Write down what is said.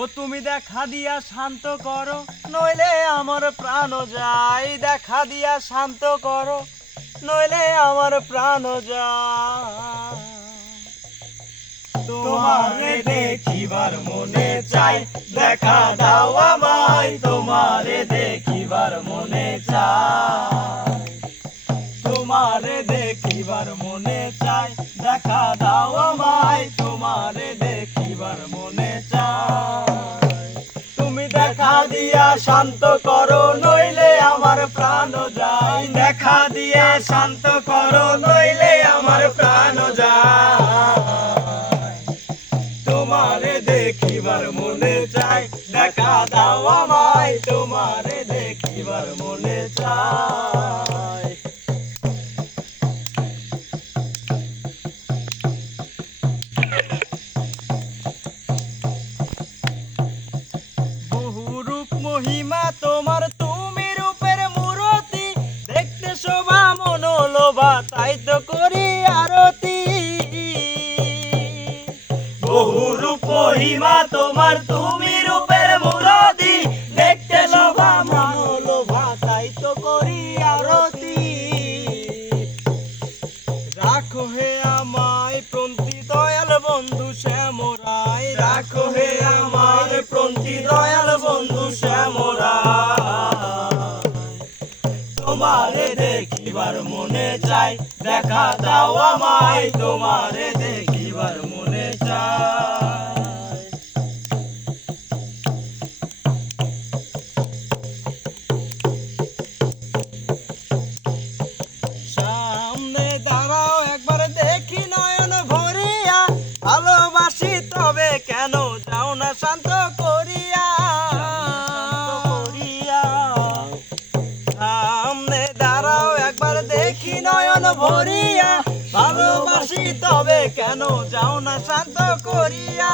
ও তুমি দেখা দিয়া শান্ত করো, নইলে আমার প্রাণ যায়। দেখা দিয়া শান্ত করো, নইলে আমার প্রাণ যায়। তোমারে দেখিবার মনে চাই, দেখা দাও আমায়। তোমারে দেখিবার মনে চাই, তোমারে দেখিবার মনে চাই। দেখা দাও আমায়, তোমারে দেখিবার মনে চাই। তুমি দেখা দিয়া শান্ত করো, নইলে আমার প্রাণ যায়। দেখা দিয়া শান্ত করো, নইলে আমার প্রাণ যায়। তোমারে দেখিবার মনে চাই, দেখা দাও আমায়। তোমারে দেখিবার মনে চাই। বহু রূপ মহিমা তোমার, তুমি রূপের মূরতি। দেখতে শোভা মনোলোভা, তাই তো করি আরতি। বহু রূপ মহিমা তোমার, তুমি রূপের মূরতি। দেখতে শোভা মনোলোভা, তাই তো করি আরতি। রাখো হে আমায় প্রন্তি দয়াল বন্ধু শ্যামরায়। রাখো হে আমায় প্রন্তি দয়াল বন্ধু শ্যামরায়। তোমারে দেখিবার মনে চাই, দেখা দাও আমায়। তোমারে দেখিবার মনে চাই। সামনে দাঁড়াও একবার দেখি নয়ন ভরিয়া। ভালোবাসি তবে কেন যাও না শান্ত করিয়া। সামনে দাঁড়াও একবার দেখি নয়ন ভরিয়া। ভালোবাসি তবে কেন যাও না শান্ত করিয়া।